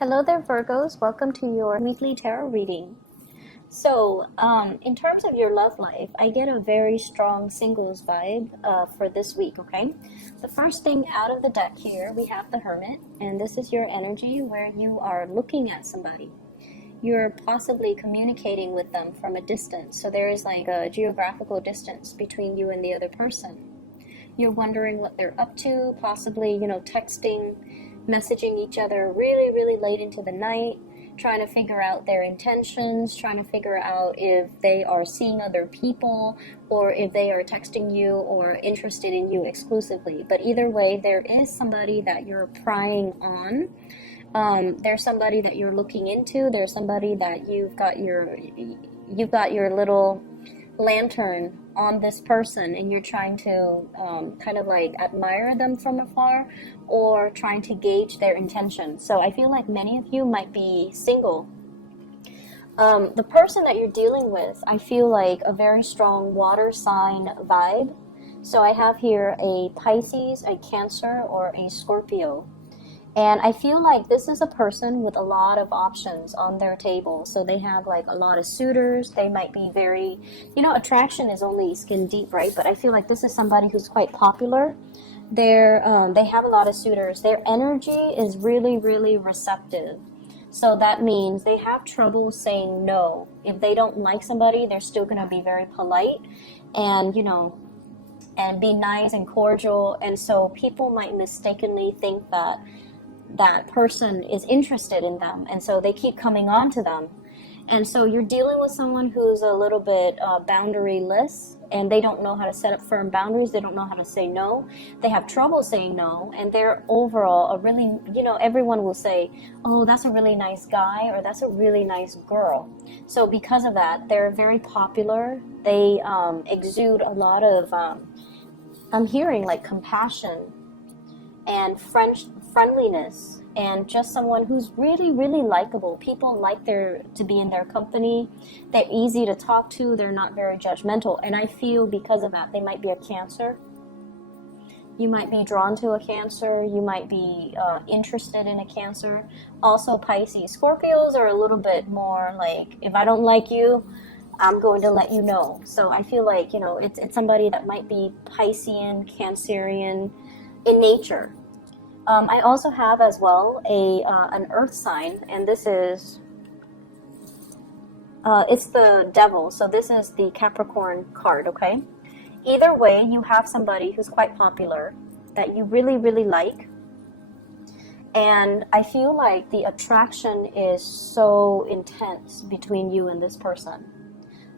Hello there, Virgos. Welcome to your weekly tarot reading. So, in terms of your love life, I get a very strong singles vibe for this week, okay? The first thing out of the deck here, we have the Hermit, and this is your energy where you are looking at somebody. You're possibly communicating with them from a distance, so there is like a geographical distance between you and the other person. You're wondering what they're up to, possibly, texting, messaging each other really, really late into the night, trying to figure out their intentions, trying to figure out if they are seeing other people or if they are texting you or interested in you exclusively. But either way, there is somebody that you're prying on. There's somebody that you're looking into. There's somebody that you've got your little lantern on this person, and you're trying to kind of like admire them from afar or trying to gauge their intention. So I feel like many of you might be single. The person that you're dealing with, I feel like a very strong water sign vibe. So I have here a Pisces, a Cancer, or a Scorpio. And I feel like this is a person with a lot of options on their table. So they have like a lot of suitors. They might be very, attraction is only skin deep, right? But I feel like this is somebody who's quite popular. They have a lot of suitors. Their energy is really, really receptive. So that means they have trouble saying no. If they don't like somebody, they're still going to be very polite and, and be nice and cordial. And so people might mistakenly think that person is interested in them, and so they keep coming on to them. And so you're dealing with someone who's a little bit boundaryless, and they don't know how to set up firm boundaries. They don't know how to say no. They have trouble saying no, and they're overall a really, everyone will say, oh, that's a really nice guy, or that's a really nice girl. So because of that, they're very popular. They exude a lot of, I'm hearing like compassion and friendliness, and just someone who's really, really likable. People like to be in their company. They're easy to talk to. They're not very judgmental. And I feel because of that, they might be a Cancer. You might be drawn to a Cancer. You might be interested in a Cancer. Also Pisces. Scorpios are a little bit more like, if I don't like you, I'm going to let you know. So I feel like, it's somebody that might be Piscean, Cancerian in nature. I also have as well an earth sign, and this is, it's the devil, so this is the Capricorn card, okay? Either way, you have somebody who's quite popular that you really, really like, and I feel like the attraction is so intense between you and this person.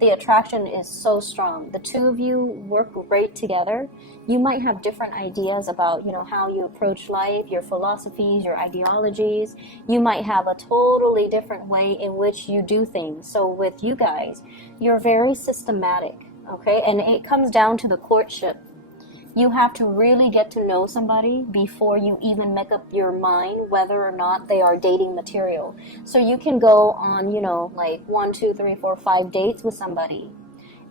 The attraction is so strong. The two of you work great together. You might have different ideas about, how you approach life, your philosophies, your ideologies. You might have a totally different way in which you do things. So with you guys, you're very systematic, okay? And it comes down to the courtship. You have to really get to know somebody before you even make up your mind whether or not they are dating material. So you can go on, like 1, 2, 3, 4, 5 dates with somebody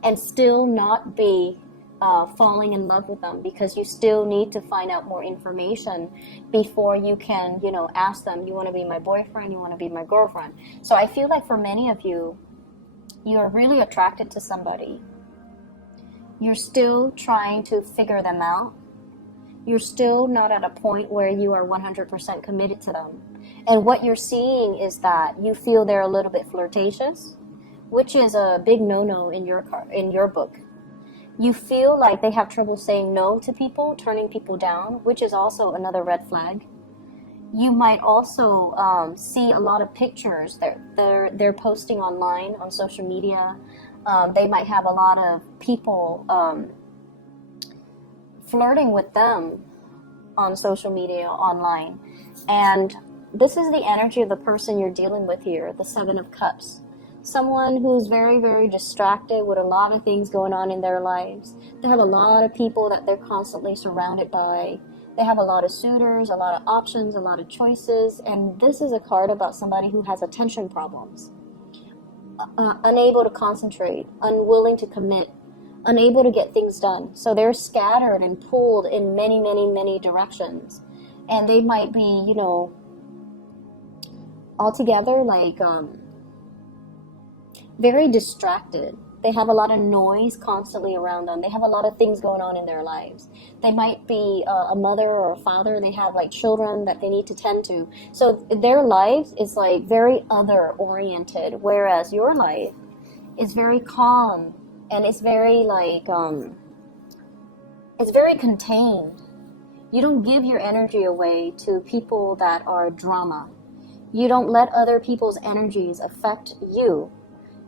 and still not be falling in love with them, because you still need to find out more information before you can, ask them, you want to be my boyfriend, you want to be my girlfriend. So I feel like for many of you, you're really attracted to somebody. You're still trying to figure them out. You're still not at a point where you are 100% committed to them. And what you're seeing is that you feel they're a little bit flirtatious, which is a big no-no in your book. You feel like they have trouble saying no to people, turning people down, which is also another red flag. You might also see a lot of pictures that they're posting online on social media. They might have a lot of people flirting with them on social media, online. And this is the energy of the person you're dealing with here, the Seven of Cups. Someone who's very, very distracted with a lot of things going on in their lives. They have a lot of people that they're constantly surrounded by. They have a lot of suitors, a lot of options, a lot of choices. And this is a card about somebody who has attention problems. Unable to concentrate, unwilling to commit, unable to get things done. So they're scattered and pulled in many, many, many directions. And they might be, altogether like very distracted. They have a lot of noise constantly around them. They have a lot of things going on in their lives. They might be a mother or a father, and they have like children that they need to tend to. So their life is like very other oriented, whereas your life is very calm, and it's very like it's very contained. You don't give your energy away to people that are drama. You don't let other people's energies affect you.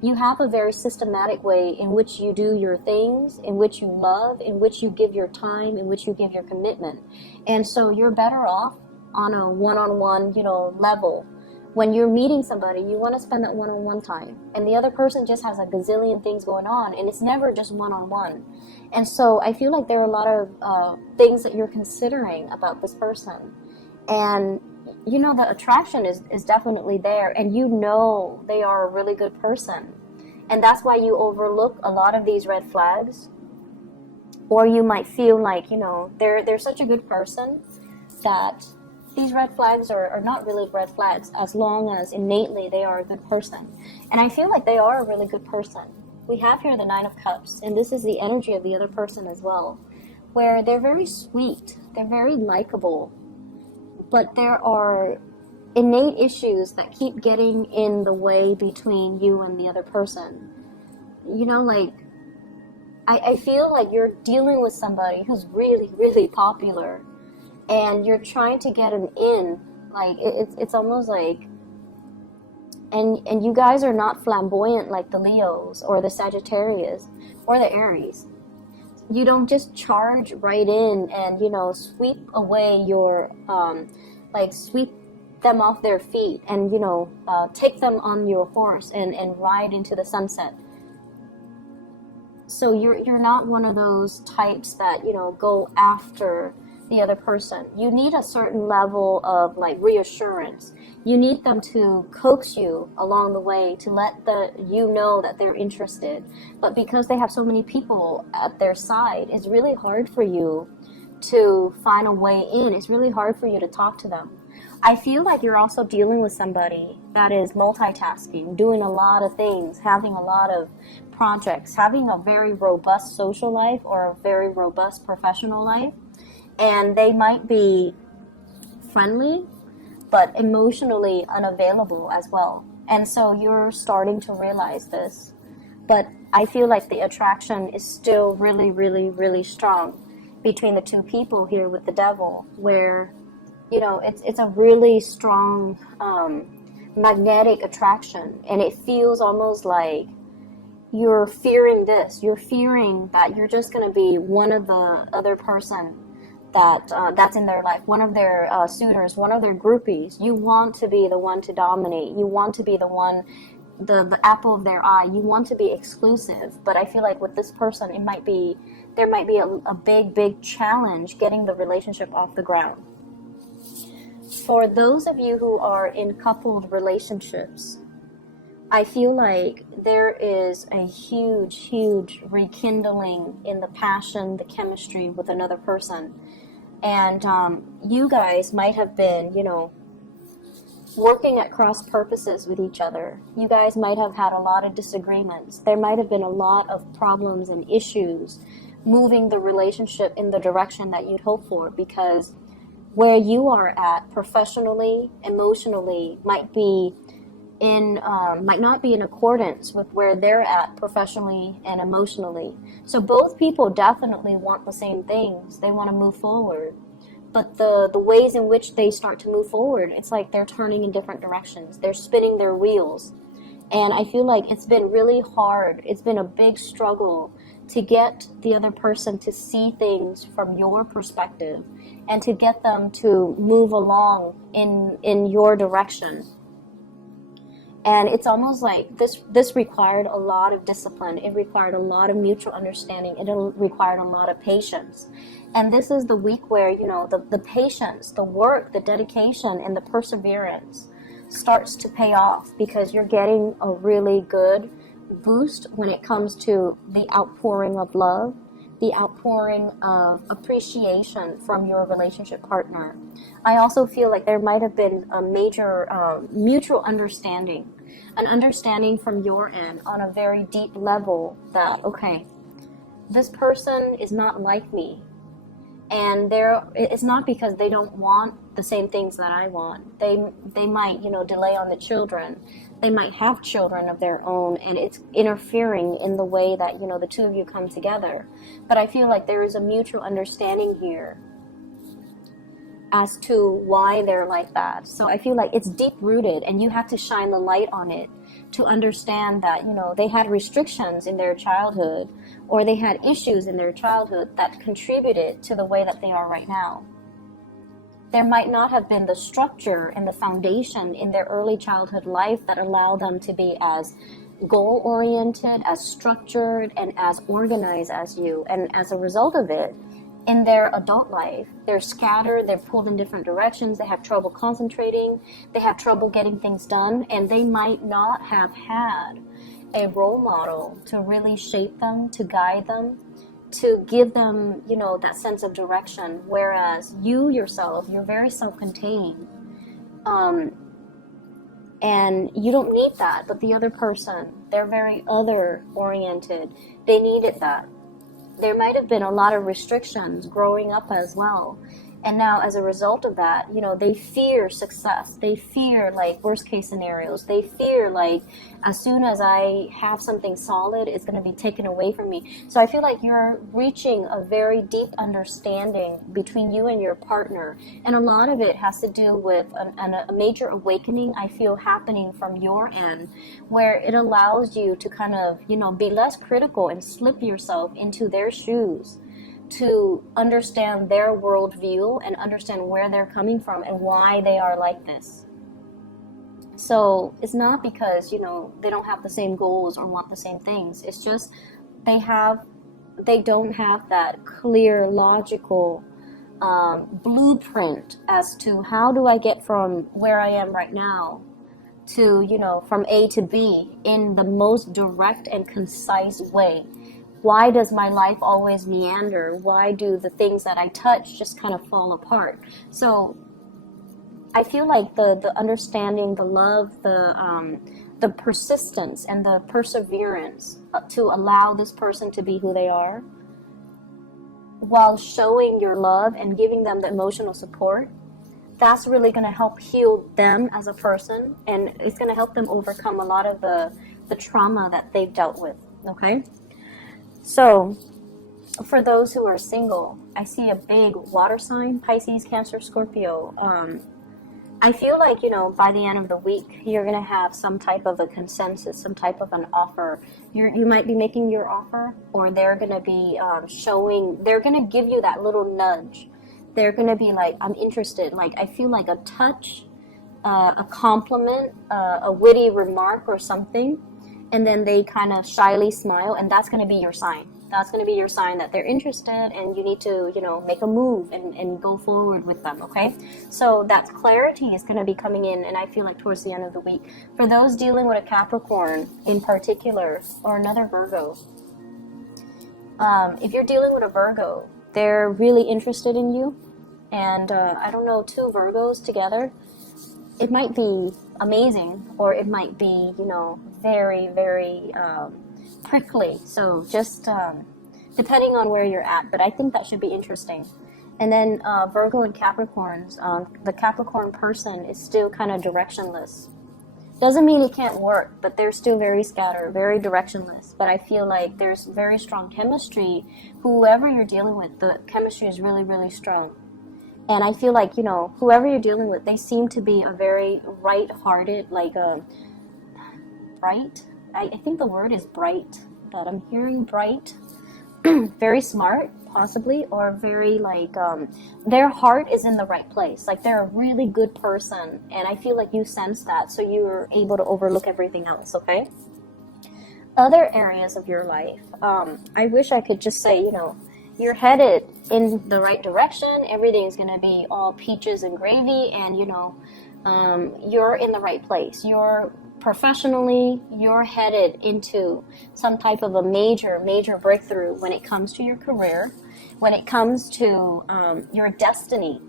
You have a very systematic way in which you do your things, in which you love, in which you give your time, in which you give your commitment. And so you're better off on a one-on-one, level. When you're meeting somebody, you want to spend that one-on-one time. And the other person just has a gazillion things going on, and it's never just one-on-one. And so I feel like there are a lot of things that you're considering about this person. And the attraction is definitely there, and they are a really good person. And that's why you overlook a lot of these red flags. Or you might feel like, they're such a good person that these red flags are not really red flags, as long as innately they are a good person. And I feel like they are a really good person. We have here the Nine of Cups, and this is the energy of the other person as well, where they're very sweet, they're very likable, but there are innate issues that keep getting in the way between you and the other person. I feel like you're dealing with somebody who's really, really popular, and you're trying to get an in. Like, it's almost like, and you guys are not flamboyant like the Leos or the Sagittarius or the Aries. You don't just charge right in and, sweep away your, sweep them off their feet and, take them on your horse and ride into the sunset. So you're not one of those types that, go after the other person. You need a certain level of reassurance. You need them to coax you along the way to let know that they're interested. But because they have so many people at their side, it's really hard for you to find a way in. It's really hard for you to talk to them. I feel like you're also dealing with somebody that is multitasking, doing a lot of things, having a lot of projects, having a very robust social life or a very robust professional life. And they might be friendly, but emotionally unavailable as well. And so you're starting to realize this. But I feel like the attraction is still really, really, really strong between the two people here with the devil, where, it's a really strong magnetic attraction. And it feels almost like you're fearing this. You're fearing that you're just going to be one of the other person that's in their life, one of their suitors, one of their groupies. You want to be the one to dominate. You want to be the one, the apple of their eye. You want to be exclusive. But I feel like with this person, there might be a big challenge getting the relationship off the ground. For those of you who are in coupled relationships, I feel like there is a huge rekindling in the passion, the chemistry with another person. And you guys might have been, working at cross purposes with each other. You guys might have had a lot of disagreements. There might have been a lot of problems and issues moving the relationship in the direction that you'd hope for, because where you are at professionally, emotionally, might not be in accordance with where they're at professionally and emotionally. So both people definitely want the same things. They want to move forward. But the ways in which they start to move forward, it's like they're turning in different directions. They're spinning their wheels. And I feel like it's been really hard. It's been a big struggle to get the other person to see things from your perspective and to get them to move along in your direction. And it's almost like this required a lot of discipline. It required a lot of mutual understanding. It required a lot of patience. And this is the week where, the patience, the work, the dedication, and the perseverance starts to pay off, because you're getting a really good boost when it comes to the outpouring of love, the outpouring of appreciation from your relationship partner. I also feel like there might have been a major mutual understanding, an understanding from your end on a very deep level that, okay, this person is not like me. And it's not because they don't want the same things that I want. They might, delay on the children. They might have children of their own, and it's interfering in the way that, the two of you come together. But I feel like there is a mutual understanding here as to why they're like that. So I feel like it's deep rooted, and you have to shine the light on it to understand that, they had restrictions in their childhood, or they had issues in their childhood that contributed to the way that they are right now. There might not have been the structure and the foundation in their early childhood life that allow them to be as goal-oriented, as structured, and as organized as you. And as a result of it, in their adult life, they're scattered, they're pulled in different directions, they have trouble concentrating, they have trouble getting things done, and they might not have had a role model to really shape them, to guide them, to give them, that sense of direction. Whereas you yourself, you're very self-contained. And you don't need that, but the other person, they're very other-oriented. They needed that. There might have been a lot of restrictions growing up as well. And now as a result of that, they fear success. They fear worst case scenarios. They fear as soon as I have something solid, it's going to be taken away from me. So I feel like you're reaching a very deep understanding between you and your partner. And a lot of it has to do with a major awakening I feel happening from your end, where it allows you to kind of, be less critical and slip yourself into their shoes, to understand their worldview and understand where they're coming from and why they are like this. So it's not because, they don't have the same goals or want the same things. It's just they don't have that clear, logical blueprint as to how do I get from where I am right now to, from A to B in the most direct and concise way. Why does my life always meander? Why do the things that I touch just kind of fall apart? So I feel like the understanding, the love, the persistence and the perseverance to allow this person to be who they are, while showing your love and giving them the emotional support, that's really going to help heal them as a person, and it's going to help them overcome a lot of the trauma that they've dealt with, okay? So, for those who are single, I see a big water sign, Pisces, Cancer, Scorpio. I feel like, by the end of the week, you're going to have some type of a consensus, some type of an offer. You might be making your offer, or they're going to be they're going to give you that little nudge. They're going to be like, I'm interested. I feel like a touch, a compliment, a witty remark or something. And then they kind of shyly smile, and that's going to be your sign. That's going to be your sign that they're interested, and you need to, make a move and go forward with them, okay? So that clarity is going to be coming in, and I feel like towards the end of the week. For those dealing with a Capricorn in particular, or another Virgo, if you're dealing with a Virgo, they're really interested in you. And I don't know, two Virgos together, it might be amazing, or it might be, very, very prickly. So just depending on where you're at, but I think that should be interesting. And then Virgo and Capricorns, the Capricorn person is still kind of directionless. Doesn't mean it can't work, but they're still very scattered, very directionless. But I feel like there's very strong chemistry. Whoever you're dealing with, the chemistry is really, really strong. And I feel like, whoever you're dealing with, they seem to be a very right-hearted, bright. I think the word is bright, but I'm hearing bright. Very smart, possibly, or very their heart is in the right place. They're a really good person, and I feel like you sense that, so you're able to overlook everything else, okay? Other areas of your life, I wish I could just say, you're headed in the right direction. Everything's going to be all peaches and gravy, and, you're in the right place. You're professionally, you're headed into some type of a major breakthrough when it comes to your career, when it comes to your destiny.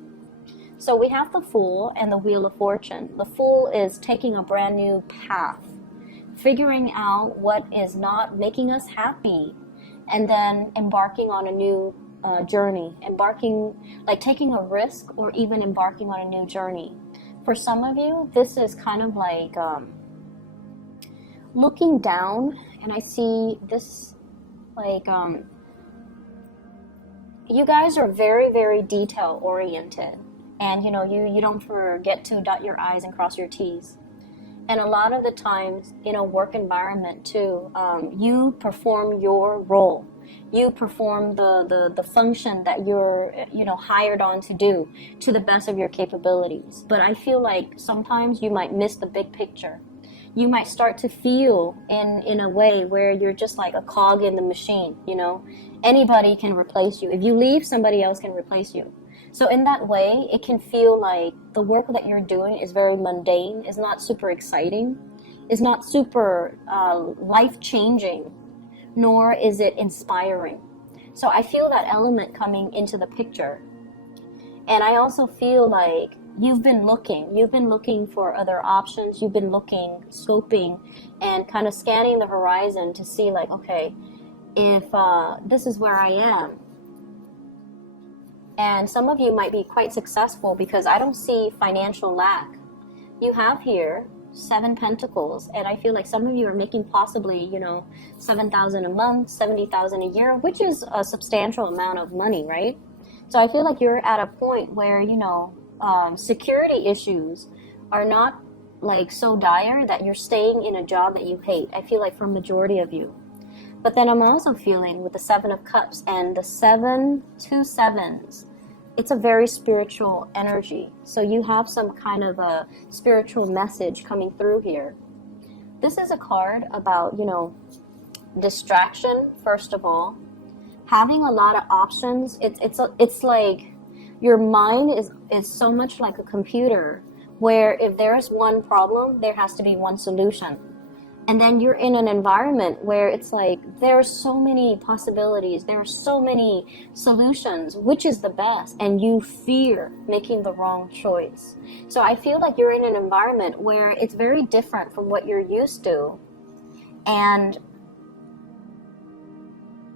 So we have the Fool and the Wheel of Fortune. The Fool is taking a brand new path, figuring out what is not making us happy, and then embarking on a new journey, taking a risk or even embarking on a new journey. For some of you, this is kind of like looking down, and I see this like you guys are very detail oriented, and you don't forget to dot your I's and cross your T's. And a lot of the times in a work environment too, you perform your role. You perform the function that you're hired on to do to the best of your capabilities. But I feel like sometimes you might miss the big picture. You might start to feel in a way where you're just like a cog in the machine. Anybody can replace you. If you leave, somebody else can replace you. So in that way, it can feel like the work that you're doing is very mundane, is not super exciting, is not super life-changing, nor is it inspiring. So I feel that element coming into the picture. And I also feel like you've been looking for other options. You've been looking, scoping, and kind of scanning the horizon to see like, okay, if this is where I am. And some of you might be quite successful because I don't see financial lack. You have here 7 Pentacles, and I feel like some of you are making possibly, $7,000 a month, $70,000 a year, which is a substantial amount of money, right? So I feel like you're at a point where, security issues are not like so dire that you're staying in a job that you hate. I feel like for majority of you. But then I'm also feeling with the 7 of Cups and the 7, 2 sevens, it's a very spiritual energy. So you have some kind of a spiritual message coming through here. This is a card about, distraction, first of all. Having a lot of options. It's like your mind is so much like a computer where if there is one problem, there has to be one solution. And then you're in an environment where it's like there are so many possibilities, there are so many solutions, which is the best, and you fear making the wrong choice. So I feel like you're in an environment where it's very different from what you're used to, and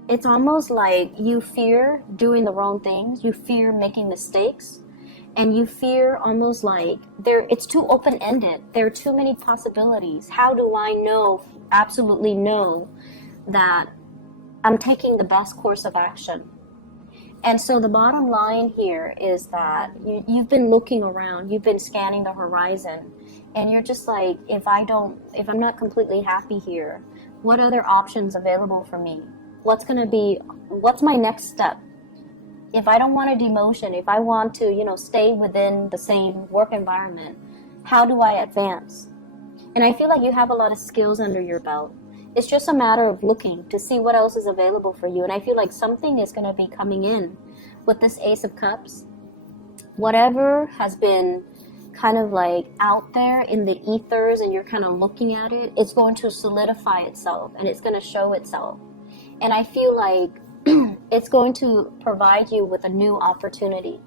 it's almost like you fear doing the wrong things, you fear making mistakes, and you fear almost like it's too open-ended. There are too many possibilities. How do I absolutely know that I'm taking the best course of action? And so the bottom line here is that you've been looking around, you've been scanning the horizon, and you're just like, if I'm not completely happy here, what other options available for me? What's my next step? If I don't want a demotion, if I want to, stay within the same work environment, how do I advance? And I feel like you have a lot of skills under your belt. It's just a matter of looking to see what else is available for you. And I feel like something is going to be coming in with this Ace of Cups. Whatever has been kind of like out there in the ethers and you're kind of looking at it, it's going to solidify itself and it's going to show itself. And I feel like it's going to provide you with a new opportunity.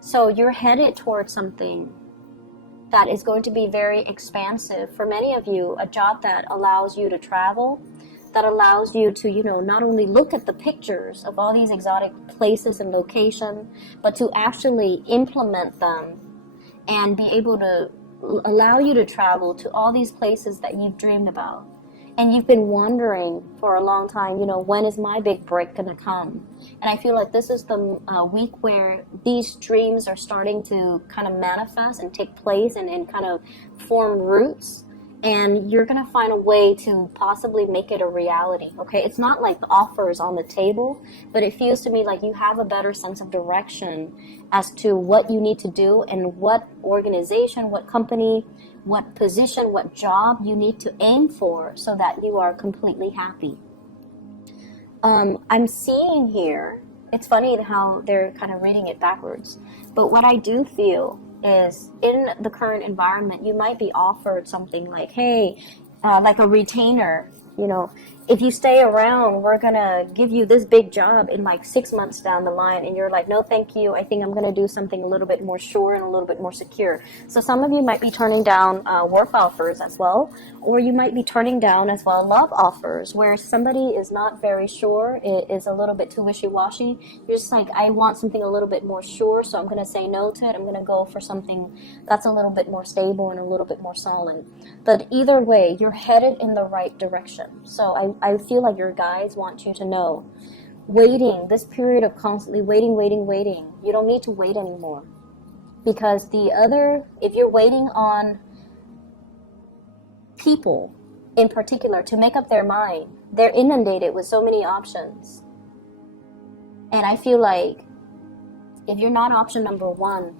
So you're headed towards something that is going to be very expansive. For many of you, a job that allows you to travel, that allows you to, not only look at the pictures of all these exotic places and locations, but to actually implement them and be able to allow you to travel to all these places that you've dreamed about. And you've been wondering for a long time, when is my big break going to come? And I feel like this is the week where these dreams are starting to kind of manifest and take place and kind of form roots. And you're going to find a way to possibly make it a reality, okay? It's not like the offer is on the table, but it feels to me like you have a better sense of direction as to what you need to do and what organization, what company, what position, what job you need to aim for so that you are completely happy. I'm seeing here, it's funny how they're kind of reading it backwards, but what I do feel is in the current environment, you might be offered something like, hey, like a retainer, you know, if you stay around, we're gonna give you this big job in like 6 months down the line, and you're like, no thank you, I think I'm gonna do something a little bit more sure and a little bit more secure. So some of you might be turning down work offers as well, or you might be turning down as well love offers where somebody is not very sure, it is a little bit too wishy-washy. You're just like, I want something a little bit more sure, so I'm gonna say no to it. I'm gonna go for something that's a little bit more stable and a little bit more solid. But either way, you're headed in the right direction. So I feel like your guides want you to know, waiting, this period of constantly waiting, you don't need to wait anymore. Because if you're waiting on people in particular to make up their mind, they're inundated with so many options. And I feel like if you're not option number one,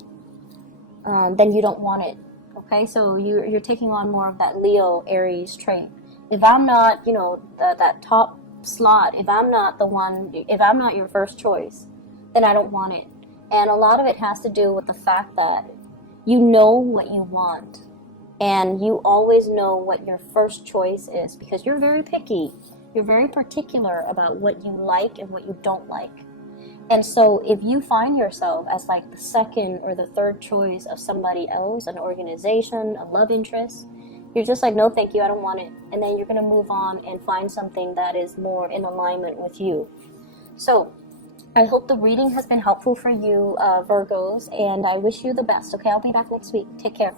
then you don't want it. Okay, so you're taking on more of that Leo Aries trait. If I'm not, that top slot, if I'm not your first choice, then I don't want it. And a lot of it has to do with the fact that you know what you want, and you always know what your first choice is, because you're very picky. You're very particular about what you like and what you don't like. And so if you find yourself as like the second or the third choice of somebody else, an organization, a love interest, you're just like, no thank you, I don't want it. And then you're going to move on and find something that is more in alignment with you. So I hope the reading has been helpful for you, Virgos, and I wish you the best. Okay, I'll be back next week. Take care.